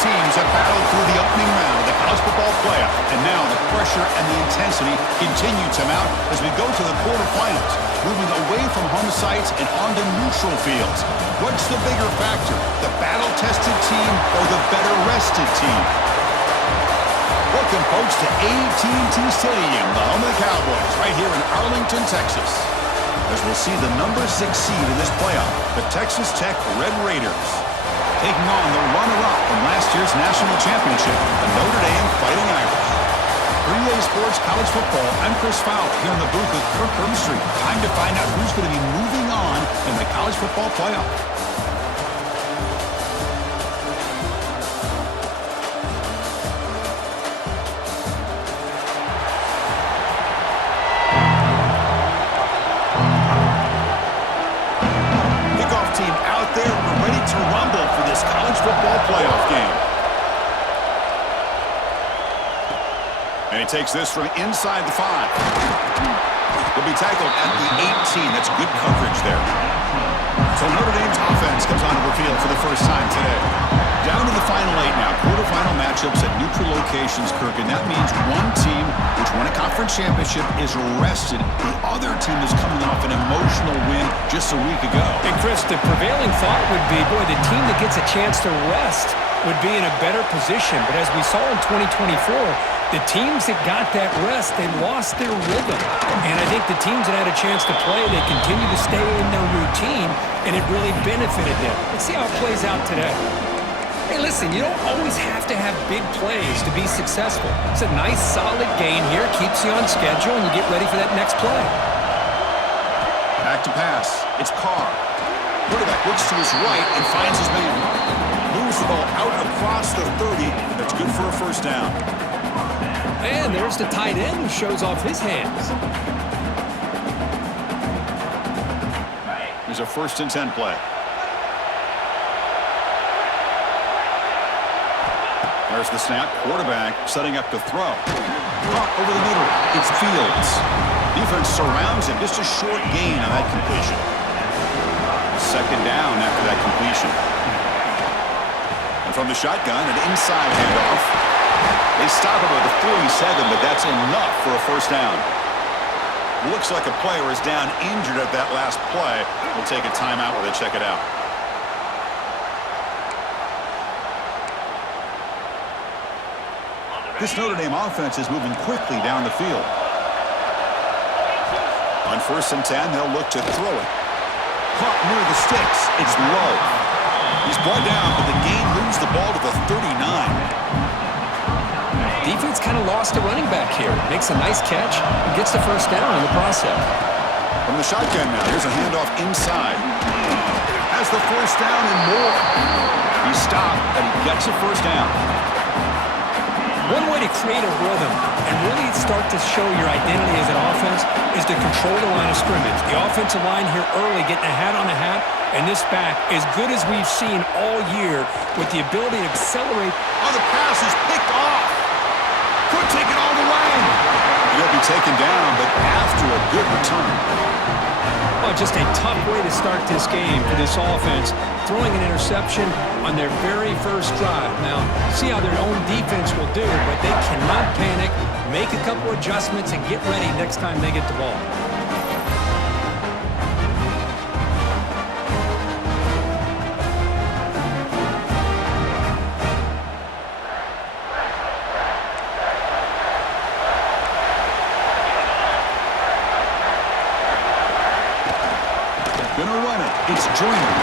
teams have battled through the opening round of the college football playoff, and now the pressure and the intensity continue to mount as we go to the quarterfinals, moving away from home sites and onto neutral fields. What's the bigger factor, the battle-tested team or the better-rested team? Welcome, folks, to AT&T Stadium, the home of the Cowboys, right here in Arlington, Texas, as we'll see the number 6 seed in this playoff, the Texas Tech Red Raiders, taking on the runner-up from last year's national championship, the Notre Dame Fighting Irish. For EA Sports College Football, I'm Chris Fowler here in the booth with Kirk Herbstreit. Time to find out who's going to be moving on in the college football playoff. Kickoff team out there. We're ready to rumble for this college football playoff game. And he takes this from inside the 5. He'll be tackled at the 18. That's good coverage there. So Notre Dame's offense comes onto the field for the first time today. Down to the final 8 now. Quarterfinal matchups at neutral locations, Kirk. And that means one team, which won a conference championship, is rested. The other team is coming off an emotional win just a week ago. And Chris, the prevailing thought would be, boy, the team that gets a chance to rest would be in a better position. But as we saw in 2024, the teams that got that rest, they lost their rhythm. And I think the teams that had a chance to play, they continue to stay in their routine, and it really benefited them. Let's see how it plays out today. Hey, listen, you don't always have to have big plays to be successful. It's a nice, solid gain here, keeps you on schedule, and you get ready for that next play. Back to pass. It's Carr. Quarterback looks to his right and finds his man. Moves the ball out across the 30. That's good for a first down. And there's the tight end who shows off his hands. Here's a 1st and 10 play. There's the snap. Quarterback setting up to throw. Caught over the middle. It's Fields. Defense surrounds him. Just a short gain on that completion. 2nd down after that completion. And from the shotgun, an inside handoff. They stop him at the 47, but that's enough for a first down. Looks like a player is down injured at that last play. We'll take a timeout while they check it out. This Notre Dame offense is moving quickly down the field. On 1st and 10, they'll look to throw it. Caught near the sticks. It's low. He's brought down, but the gain moves the ball to the 39. Defense kind of lost a running back here. Makes a nice catch and gets the first down in the process. From the shotgun now, here's a handoff inside. Has the first down and more. He stopped, and he gets a first down. One way to create a rhythm and really start to show your identity as an offense is to control the line of scrimmage. The offensive line here early getting a hat on a hat, and this back, as good as we've seen all year, with the ability to accelerate. Oh, the pass is picked off. Could take it all the way. He'll be taken down, but after a good return. Oh, just a tough way to start this game for this offense, throwing an interception on their very first drive. Now, see how their own defense will do, but they cannot panic, make a couple adjustments, and get ready next time they get the ball. Gonna run it. It's Joyner.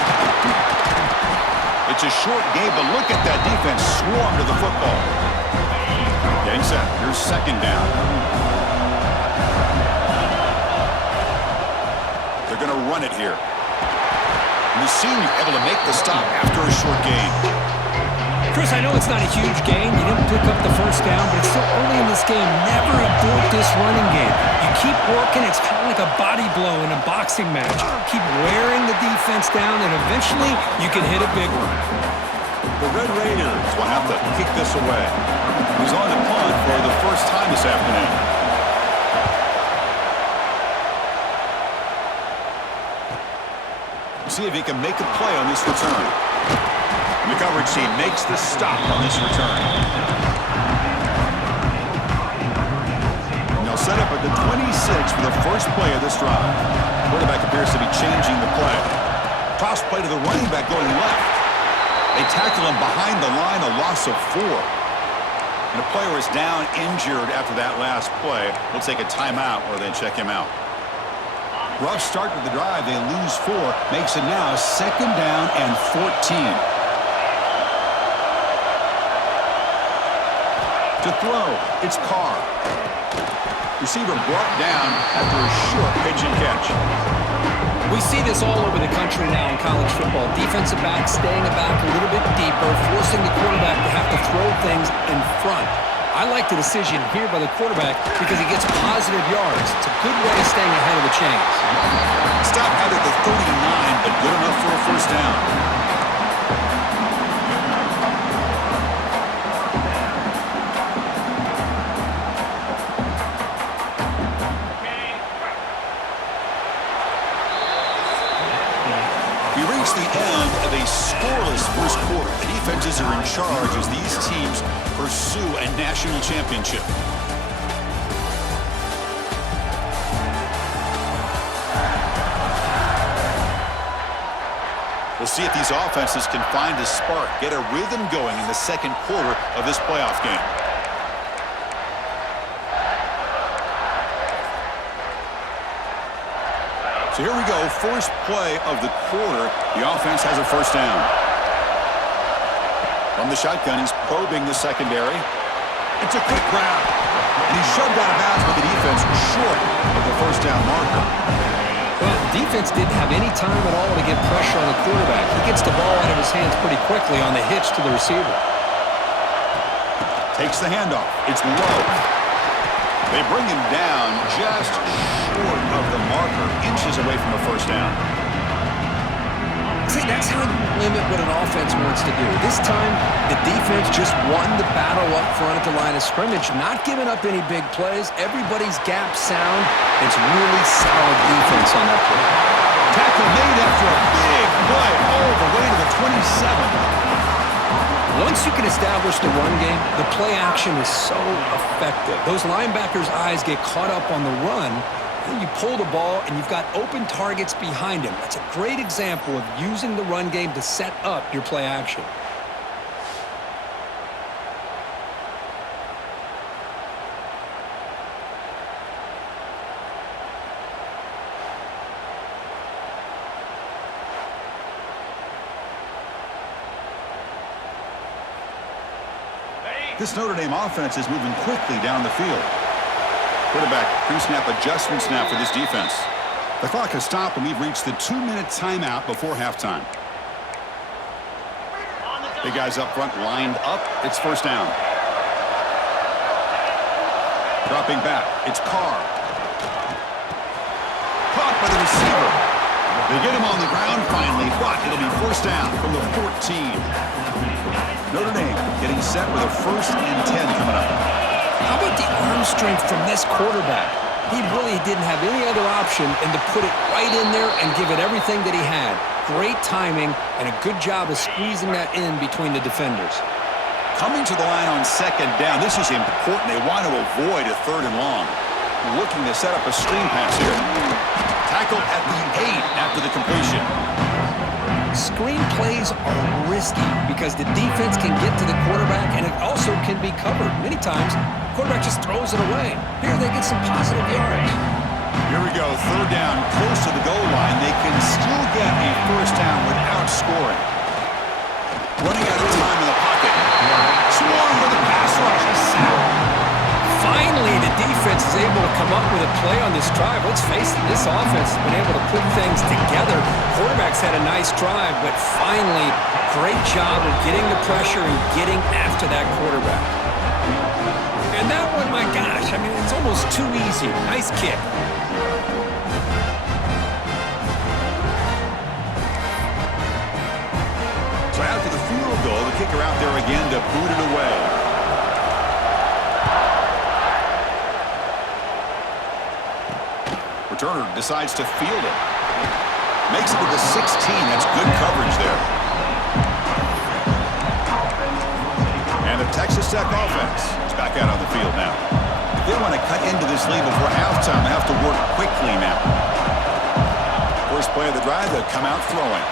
It's a short game, but look at that defense swarm to the football. Getting set. Here's 2nd down. They're gonna run it here. And the senior able to make the stop after a short gain. Chris, I know it's not a huge gain. You didn't pick up the first down, but it's still early in this game. Never abort this running game. You keep working. It's kind of like a body blow in a boxing match. Keep wearing the defense down, and eventually you can hit a big one. The Red Raiders will have to kick this away. He's on the punt for the first time this afternoon. See if he can make a play on this return. The coverage team makes the stop on this return. They'll set up at the 26 for the first play of this drive. Quarterback appears to be changing the play. Toss play to the running back going left. They tackle him behind the line, a loss of 4. And a player is down injured after that last play. We'll take a timeout or then check him out. Rough start to the drive. They lose 4. Makes it now 2nd down and 14. To throw, it's Carr. Receiver brought down after a short pitch and catch. We see this all over the country now in college football. Defensive backs staying back a little bit deeper, forcing the quarterback to have to throw things in front. I like the decision here by the quarterback because he gets positive yards. It's a good way of staying ahead of the chains. Stop out at the 39, but good enough for a first down. We reach the end of a scoreless first quarter. The defenses are in charge as these teams pursue a national championship. We'll see if these offenses can find a spark, get a rhythm going in the second quarter of this playoff game. So here we go, first play of the quarter. The offense has a first down. From the shotgun, he's probing the secondary. It's a quick grab. And he's shoved out of bounds, but the defense was short of the first down marker. Well, the defense didn't have any time at all to get pressure on the quarterback. He gets the ball out of his hands pretty quickly on the hitch to the receiver. Takes the handoff. It's low. They bring him down just short of the marker, inches away from a first down. See, that's how you limit what an offense wants to do. This time, the defense just won the battle up front at the line of scrimmage, not giving up any big plays. Everybody's gap sound. It's really solid defense on that play. Tackle made after a big play all the way to the 27. Once you can establish the run game, the play action is so effective. Those linebackers' eyes get caught up on the run, and you pull the ball, and you've got open targets behind him. That's a great example of using the run game to set up your play action. This Notre Dame offense is moving quickly down the field. Quarterback pre-snap adjustment snap for this defense. The clock has stopped and we've reached the 2-minute timeout before halftime. Big guys up front lined up. It's first down. Dropping back. It's Carr. Caught by the receiver. They get him on the ground finally, but it'll be first down from the 14. Notre Dame getting set with a 1st and 10 coming up. How about the arm strength from this quarterback? He really didn't have any other option than to put it right in there and give it everything that he had. Great timing and a good job of squeezing that in between the defenders. Coming to the line on 2nd down, this is important. They want to avoid a 3rd and long. Looking to set up a screen pass here. Tackled at the 8 after the completion. Screen plays are risky because the defense can get to the quarterback and it also can be covered. Many times, the quarterback just throws it away. Here they get some positive yards. Here we go, 3rd down, close to the goal line. They can still get a first down without scoring. Running out of time in the pocket. Swarm with a pass rush, a sack. Finally, the defense is able to come up with a play on this drive. Let's face it, this offense has been able to put things together. Quarterback's had a nice drive, but finally, great job of getting the pressure and getting after that quarterback. And that one, my gosh, I mean, it's almost too easy. Nice kick. So after the field goal, the kicker out there again to boot it away. Turner decides to field it. Makes it to the 16. That's good coverage there. Tech offense is back out on the field now. If they want to cut into this lead before halftime, they have to work quickly now. First play of the drive, they'll come out throwing.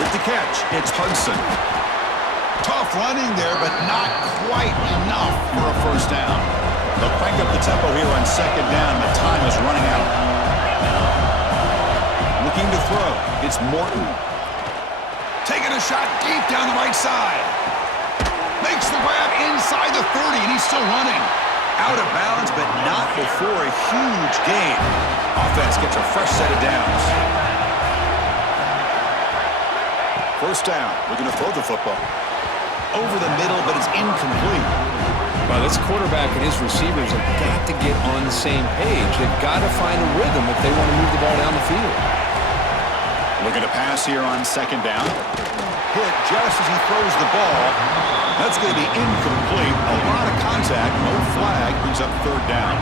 With the catch, it's Hudson. Tough running there, but not quite enough for a first down. They'll crank up the tempo here on second down, but time is running out. Looking to throw, it's Morton. Taking a shot deep down the right side. Makes the grab inside the 30, and he's still running. Out of bounds, but not before a huge gain. Offense gets a fresh set of downs. First down, we're going to throw the football. Over the middle, but it's incomplete. Well, this quarterback and his receivers have got to get on the same page. They've got to find a rhythm if they want to move the ball down the field. Looking to pass here on second down. Hit just as he throws the ball. That's going to be incomplete. A lot of contact, no flag, brings up third down.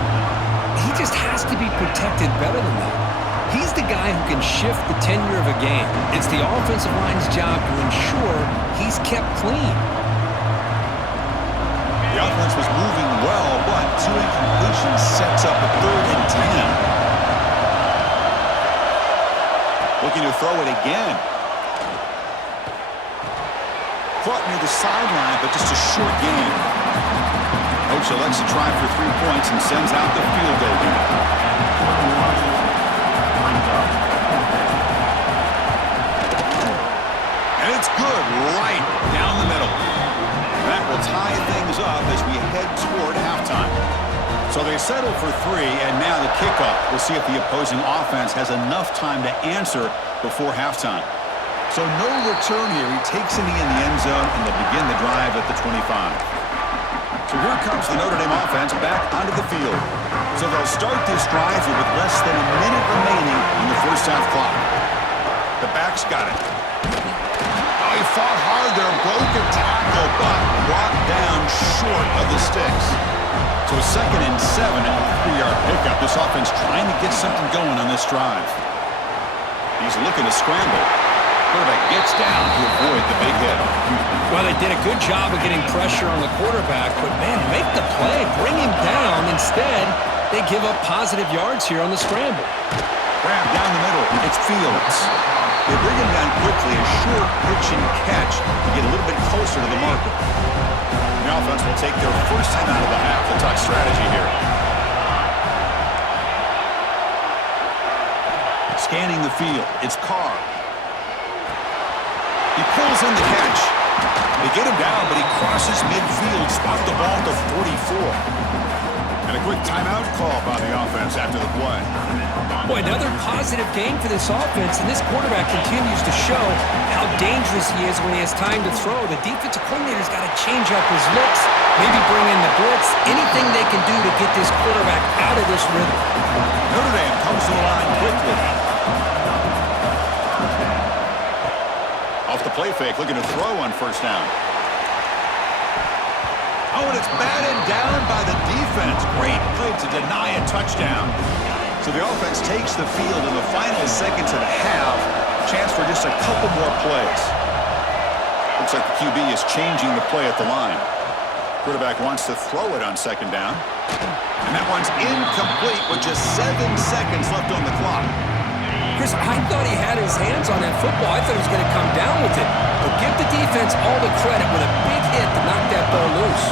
He just has to be protected better than that. He's the guy who can shift the tenure of a game. It's the offensive line's job to ensure he's kept clean. The offense was moving well, but two incompletions sets up a 3rd and 10. Looking to throw it again. Caught near the sideline, but just a short gain. Coach elects to try for 3 points and sends out the field goal unit. And it's good right down the middle. That will tie things up as we head toward halftime. So they settle for 3, and now the kickoff. We'll see if the opposing offense has enough time to answer before halftime. So no return here. He takes in the end zone, and they'll begin the drive at the 25. So here comes the Notre Dame offense back onto the field. So they'll start this drive here with less than a minute remaining in the first half clock. The back's got it. Oh, he fought hard there, broke a tackle, but brought down short of the sticks. So a 2nd and 7 and a 3-yard pickup. This offense trying to get something going on this drive. He's looking to scramble. Quarterback gets down to avoid the big hit. Well, they did a good job of getting pressure on the quarterback, but, man, make the play, bring him down. Instead, they give up positive yards here on the scramble. Grab down the middle. It's Fields. They bring him down quickly, a short pitch and catch to get a little bit closer to the marker. The offense will take their first time out of the half. The talk strategy here. Scanning the field. It's Carr. He pulls in the catch. They get him down, but he crosses midfield, spot the ball to 44. And a quick timeout call by the offense after the play. Boy, another positive game for this offense, and this quarterback continues to show how dangerous he is when he has time to throw. The defensive coordinator's got to change up his looks, maybe bring in the blitz, anything they can do to get this quarterback out of this rhythm. Notre Dame comes to the line quickly. Off the play fake, looking to throw on first down. Oh, and it's batted down by the defense. Great play to deny a touchdown. So the offense takes the field in the final seconds of the half. Chance for just a couple more plays. Looks like the QB is changing the play at the line. Quarterback wants to throw it on second down. And that one's incomplete with just 7 seconds left on the clock. Chris, I thought he had his hands on that football. I thought he was going to come down with it. But give the defense all the credit with a big hit to knock that ball loose.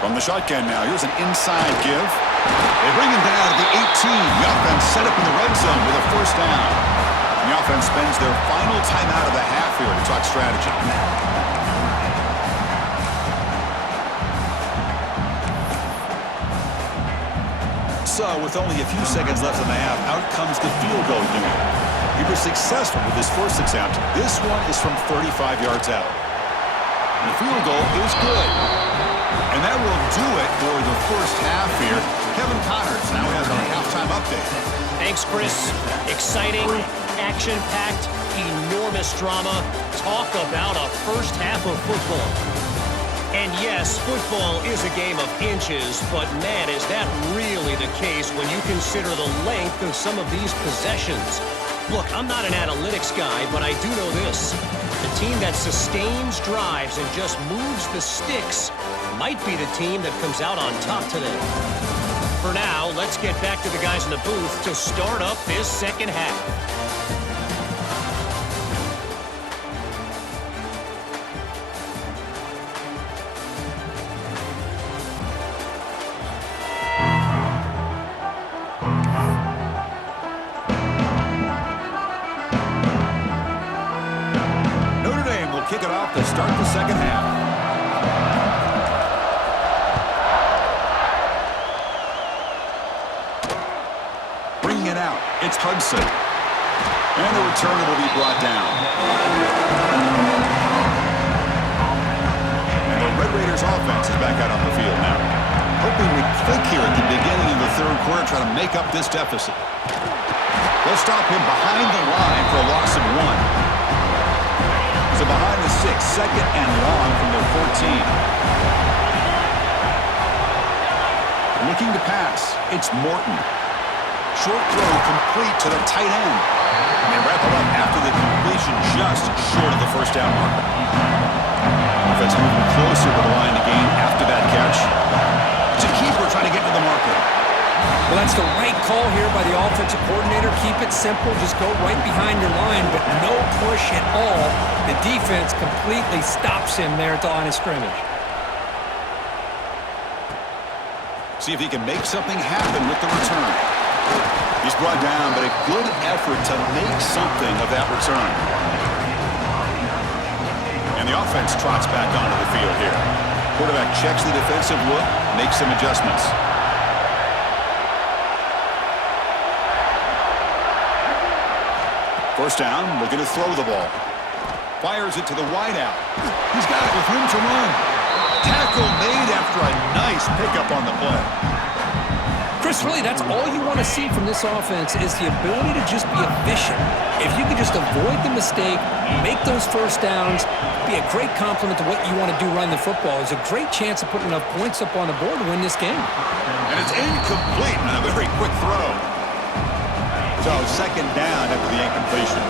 From the shotgun now, here's an inside give. They bring him down to the 18. The offense set up in the red zone with a first down. The offense spends their final time out of the half here to talk strategy. So, with only a few seconds left in the half, out comes the field goal unit. He was successful with his first attempt. This one is from 35 yards out. And the field goal is good. And that will do it for the first half here. Kevin Connors now has our halftime update. Thanks, Chris. Exciting, action-packed, enormous drama. Talk about a first half of football. And yes, football is a game of inches, but man, is that really the case when you consider the length of some of these possessions. Look, I'm not an analytics guy, but I do know this. The team that sustains drives and just moves the sticks might be the team that comes out on top today. For now, let's get back to the guys in the booth to start up this second half. Notre Dame will kick it off to start the second half. Bringing it out, it's Hudson. And the returner will be brought down. And the Red Raiders offense is back out on the field now. Hoping to click here at the beginning of the third quarter, try to make up this deficit. They'll stop him behind the line for a loss of 1. So behind the 6, second and long from their 14. Looking to pass, it's Morton. Short throw complete to the tight end. And they wrap it up after the completion just short of the first down marker. Offense moving closer to the line to gain after that catch. It's a keeper trying to get to the marker. Well, that's the right call here by the offensive coordinator. Keep it simple. Just go right behind your line, but no push at all. The defense completely stops him there at the line of scrimmage. See if he can make something happen with the return. He's brought down, but a good effort to make something of that return. And the offense trots back onto the field here. Quarterback checks the defensive look, makes some adjustments. First down, looking to throw the ball. Fires it to the wideout. He's got it with room to run. Tackle made after a nice pickup on the play. Chris, really, that's all you want to see from this offense is the ability to just be efficient. If you can just avoid the mistake, make those first downs, be a great compliment to what you want to do running the football. It's a great chance of putting enough points up on the board to win this game. And it's incomplete on a very quick throw. So second down after the incompletion.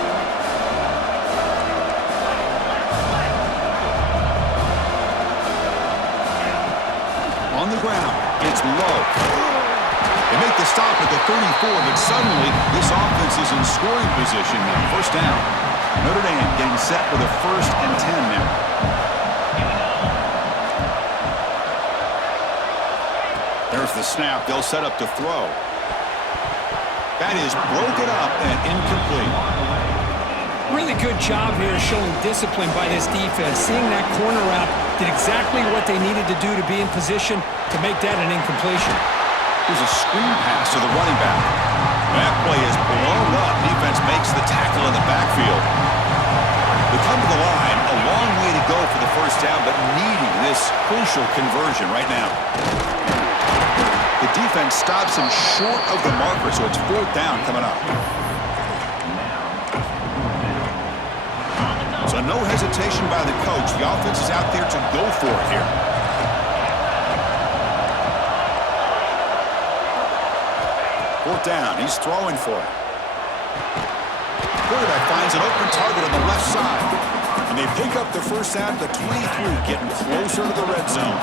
On the ground, it's low. They make the stop at the 34, but suddenly this offense is in scoring position now. First down. Notre Dame getting set for the 1st and 10 now. There's the snap. They'll set up to throw. That is broken up and incomplete. Really good job here showing discipline by this defense. Seeing that corner route did exactly what they needed to do to be in position to make that an incompletion. There's a screen pass to the running back. That play is blown up. Defense makes the tackle in the backfield. They come to the line, a long way to go for the first down, but needing this crucial conversion right now. The defense stops him short of the marker, so it's 4th down coming up. So no hesitation by the coach. The offense is out there to go for it here. Fourth down. He's throwing for it. Quarterback finds an open target on the left side. And they pick up the first down at the 23, getting closer to the red zone.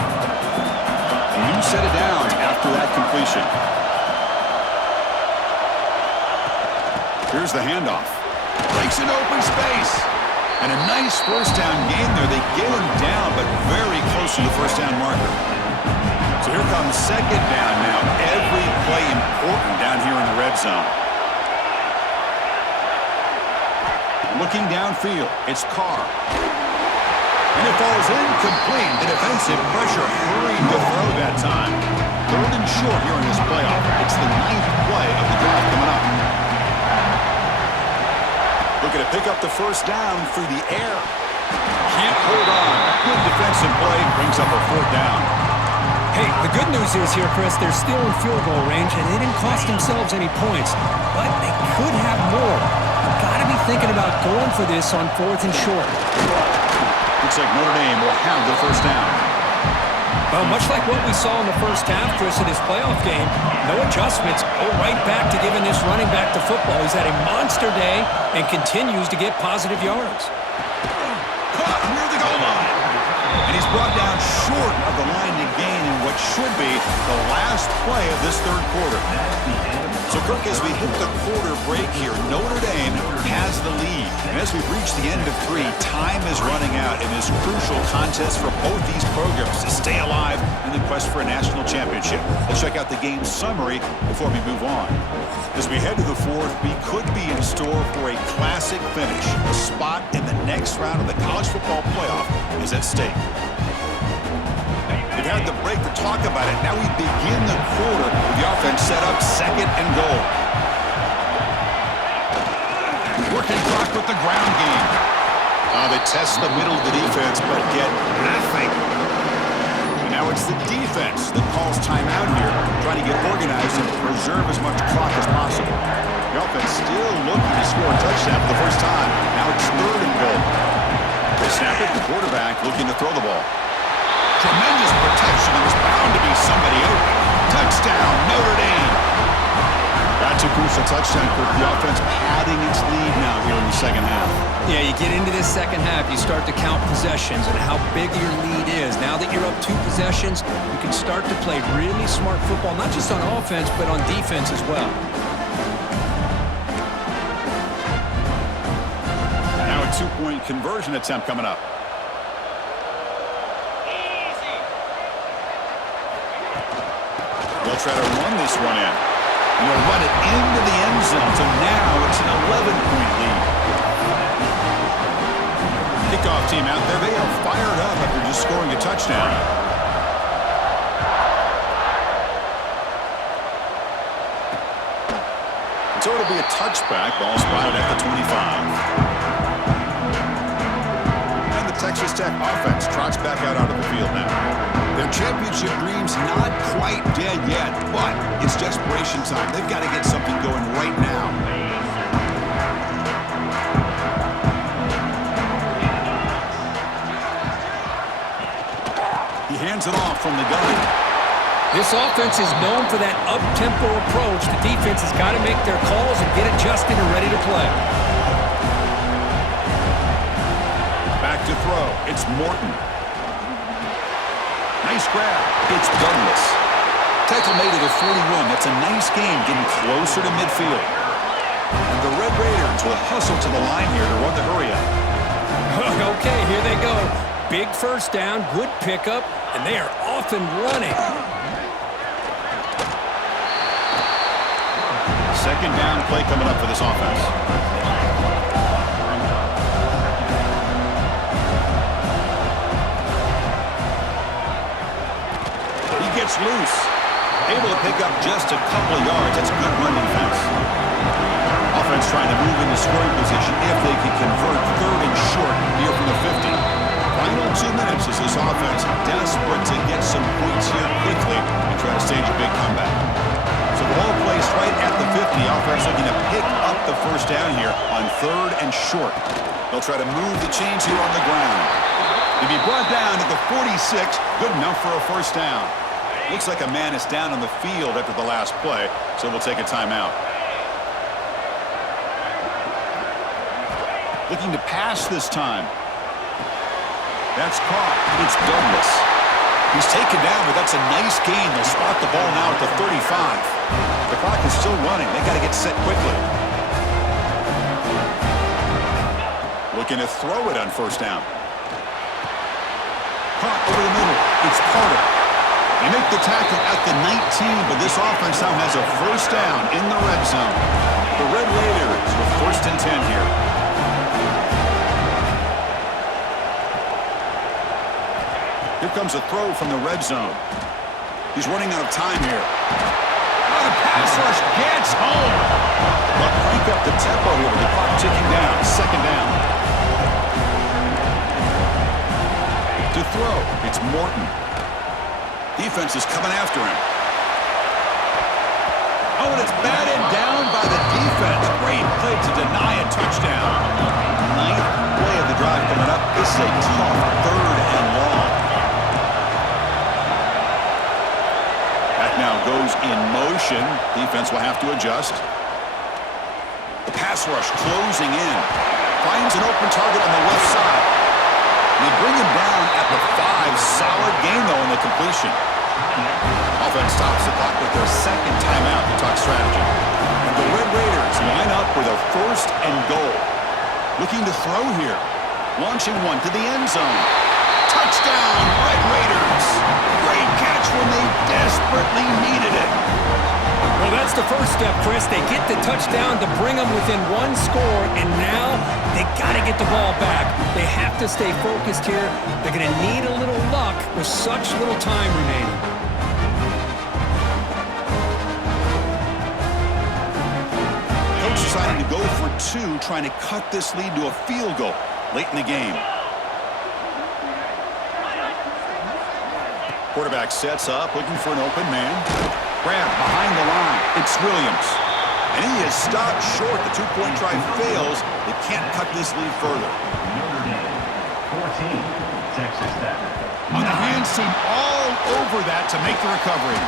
And you set it down after that completion. Here's the handoff. Breaks into open space. And a nice first down gain there. They get him down, but very close to the first down marker. So here comes second down now. Every play important down here in the red zone. Looking downfield, it's Carr. And it falls incomplete. The defensive pressure hurried to throw that time. 3rd and short here in this playoff. It's the 9th play of the drive coming up. Looking to pick up the first down through the air. Can't hold on. Good defensive play brings up a 4th down. Hey, the good news is here, Chris, they're still in field goal range, and they didn't cost themselves any points. But they could have more. You've got to be thinking about going for this on 4th and short. Looks like Notre Dame will have the first down. Well, much like what we saw in the first half, Chris, of this playoff game, no adjustments. Go right back to giving this running back to football. He's had a monster day and continues to get positive yards. Caught near the goal line. And he's brought down short of the line to what should be the last play of this third quarter. So, Kirk, as we hit the quarter break here, Notre Dame has the lead. And as we've reached the end of 3, time is running out in this crucial contest for both these programs to stay alive in the quest for a national championship. Let's check out the game summary before we move on. As we head to the fourth, we could be in store for a classic finish. A spot in the next round of the college football playoff is at stake. We've had the break to talk about it. Now we begin the quarter with the offense set up 2nd and goal. Working clock with the ground game. They test the middle of the defense, but get nothing. And now it's the defense that calls timeout here, trying to get organized and preserve as much clock as possible. The offense still looking to score a touchdown for the first time. Now it's 3rd and goal. They snap it, the quarterback looking to throw the ball. Tremendous protection. There's bound to be somebody open. Touchdown, Notre Dame. That's a crucial touchdown for the offense padding its lead now here in the second half. Yeah, you get into this second half, you start to count possessions and how big your lead is. Now that you're up 2 possessions, you can start to play really smart football, not just on offense, but on defense as well. Now a 2-point conversion attempt coming up. They'll try to run this one in. And they'll run it into the end zone. So now it's an 11-point lead. Kickoff team out there. They are fired up after just scoring a touchdown. So it'll be a touchback. Ball spotted at the 25. And the Texas Tech offense trots back out onto the field now. Their championship dream's not quite dead yet, but it's desperation time. They've got to get something going right now. He hands it off from the gun. This offense is known for that up-tempo approach. The defense has got to make their calls and get adjusted and ready to play. Back to throw. It's Morton. Nice grab. It's Douglas. Tackle made at the 41. That's a nice game, getting closer to midfield. And the Red Raiders will hustle to the line here to run the hurry up. Okay, here they go. Big first down, good pickup, and they are off and running. 2nd down play coming up for this offense. Gets loose. Able to pick up just a couple of yards. That's good run defense. Offense trying to move into scoring position if they can convert 3rd and short here from the 50. Final 2 minutes as this offense desperate to get some points here quickly and try to stage a big comeback. So the ball placed right at the 50. Offense looking to pick up the first down here on 3rd and short. They'll try to move the chains here on the ground. To be brought down at the 46, good enough for a first down. Looks like a man is down on the field after the last play, so we'll take a timeout. Looking to pass this time. That's caught. It's Douglas. He's taken down, but that's a nice gain. They'll spot the ball now at the 35. The clock is still running. They got to get set quickly. Looking to throw it on first down. Caught over the middle. It's Carter. They make the tackle at the 19, but this offense now has a first down in the red zone. The Red Raiders with 1st and 10 here. Here comes a throw from the red zone. He's running out of time here. The pass rush gets home. But crank up the tempo here with the clock ticking down. 2nd down. To throw, it's Morton. Defense is coming after him. Oh, and it's batted down by the defense. Great play to deny a touchdown. 9th play of the drive coming up. This is a tough 3rd and long. That now goes in motion. Defense will have to adjust. The pass rush closing in. Finds an open target on the left side. They bring him down at the 5. Solid gain, though, in the completion. Offense stops the clock with their second timeout to talk strategy. And the Red Raiders line up with a 1st and goal. Looking to throw here. Launching one to the end zone. Touchdown, Red Raiders. Great catch when they desperately needed it. Well, that's the first step, Chris. They get the touchdown to bring them within 1 score, and now they got to get the ball back. They have to stay focused here. They're going to need a little luck with such little time remaining. Coach deciding to go for 2, trying to cut this lead to a field goal late in the game. Quarterback sets up, looking for an open man. Grab behind the line. It's Williams. And he is stopped short. The 2-point try fails. They can't cut this lead further. Notre Dame, 14, Texas Tech. On the hands team all over that to make the recovery.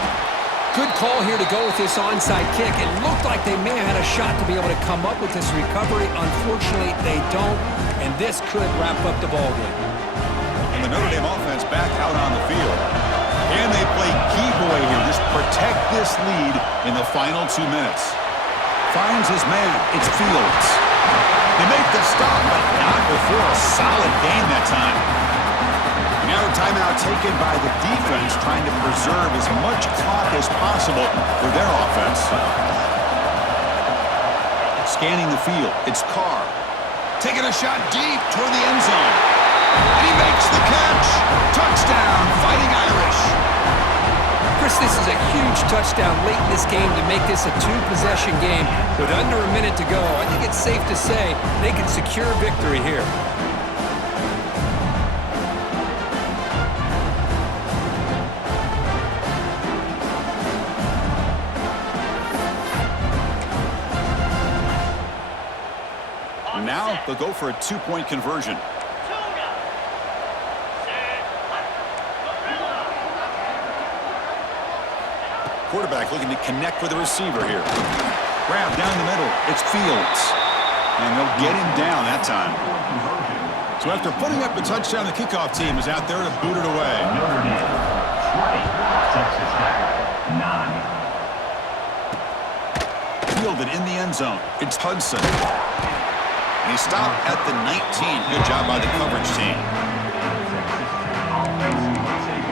Good call here to go with this onside kick. It looked like they may have had a shot to be able to come up with this recovery. Unfortunately, they don't, and this could wrap up the ballgame. And the Notre Dame offense back out on the field. And they play keep away here. Just protect this lead in the final 2 minutes. Finds his man. It's Fields. They make the stop, but not before a solid gain that time. Now a timeout taken by the defense, trying to preserve as much clock as possible for their offense. Scanning the field, it's Carr. Taking a shot deep toward the end zone. And he makes the catch. Touchdown, Fighting Irish. Chris, this is a huge touchdown late in this game to make this a 2-possession game with under a minute to go. I think it's safe to say they can secure victory here. Now they'll go for a 2-point conversion. Quarterback looking to connect with the receiver here. Grab down the middle. It's Fields. And they'll get him down that time. So after putting up the touchdown, the kickoff team is out there to boot it away. Notre Dame, 20, Texas Tech, 9. Fielded in the end zone. It's Hudson. And he stopped at the 19. Good job by the coverage team.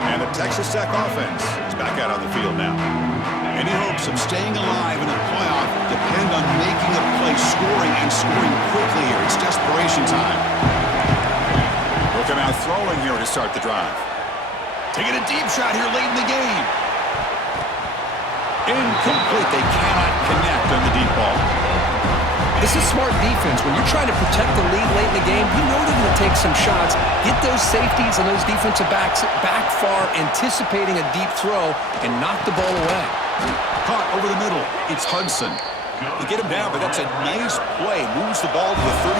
And the Texas Tech offense is back out on the field now. Any hopes of staying alive in a playoff depend on making a play, scoring, and scoring quickly here. It's desperation time. Look at out throwing here to start the drive. Taking a deep shot here late in the game. Incomplete. They cannot connect on the deep ball. This is smart defense. When you're trying to protect the lead late in the game, you know they're going to take some shots, get those safeties and those defensive backs back far, anticipating a deep throw, and knock the ball away. Caught over the middle. It's Hudson. They get him down, but that's a nice play. Moves the ball to the 33.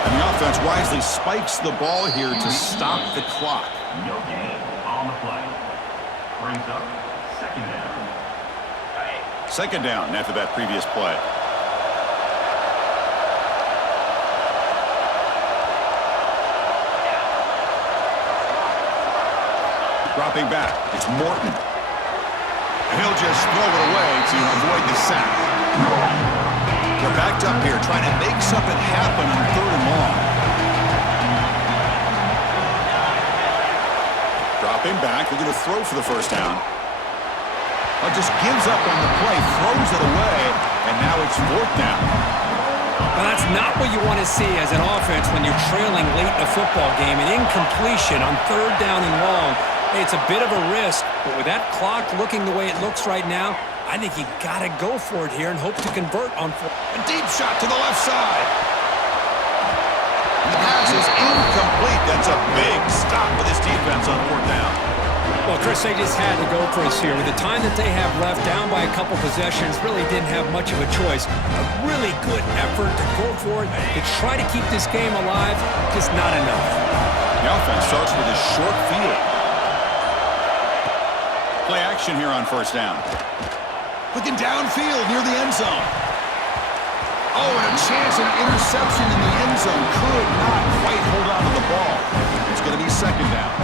And the offense wisely spikes the ball here to stop the clock. No gain on the play. Brings up second down. Second down after that previous play. Dropping back, it's Morton. And he'll just throw it away to avoid the sack. They're backed up here, trying to make something happen on 3rd and long. Dropping back, they're going to throw for the first down. Just gives up on the play, throws it away, and now it's 4th down. Well, that's not what you want to see as an offense when you're trailing late in a football game. An incompletion on 3rd down and long. Hey, it's a bit of a risk, but with that clock looking the way it looks right now, I think you got to go for it here and hope to convert on 4th. A deep shot to the left side. And the pass is incomplete. That's a big stop for this defense on 4th down. Well, Chris, they just had to go for us here. With the time that they have left, down by a couple possessions, really didn't have much of a choice. A really good effort to go for it, to try to keep this game alive, just not enough. The offense starts with a short field. Play action here on 1st down. Looking downfield near the end zone. Oh, and a chance, an interception in the end zone. Could not quite hold on to the ball. It's going to be second down.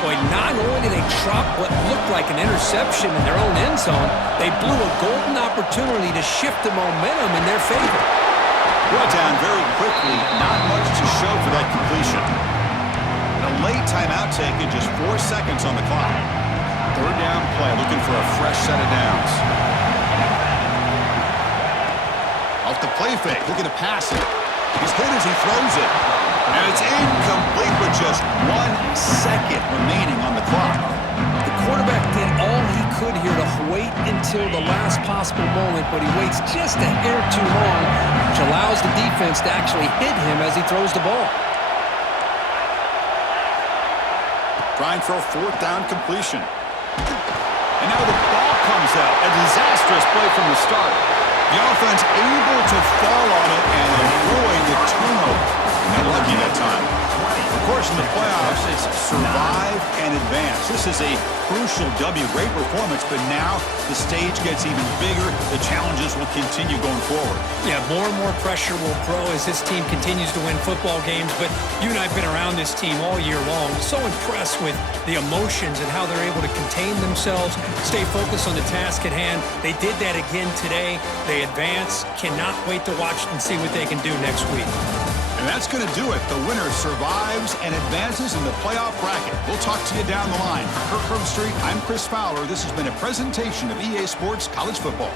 Boy, not only did they drop what looked like an interception in their own end zone, they blew a golden opportunity to shift the momentum in their favor. Brought down very quickly, not much to show for that completion. And a late timeout taken, just 4 seconds on the clock. Third down play, looking for a fresh set of downs. Off the play fake, looking to pass it. He's hit as he throws it. And it's incomplete with just 1 second remaining on the clock. The quarterback did all he could here to wait until the last possible moment, but he waits just a hair too long, which allows the defense to actually hit him as he throws the ball. Trying for a fourth down completion. And now the ball comes out. A disastrous play from the start. The offense able to fall on it and avoid the turnover. And lucky that time. Of course, in the playoffs, it's survive and advance. This is a crucial W. Great performance, but now the stage gets even bigger. The challenges will continue going forward. Yeah, more and more pressure will grow as this team continues to win football games, but you and I have been around this team all year long. So impressed with the emotions and how they're able to contain themselves, stay focused on the task at hand. They did that again today. They advance. Cannot wait to watch and see what they can do next week. And that's going to do it. The winner survives and advances in the playoff bracket. We'll talk to you down the line. For Kirk Herbstreit, I'm Chris Fowler. This has been a presentation of EA Sports College Football.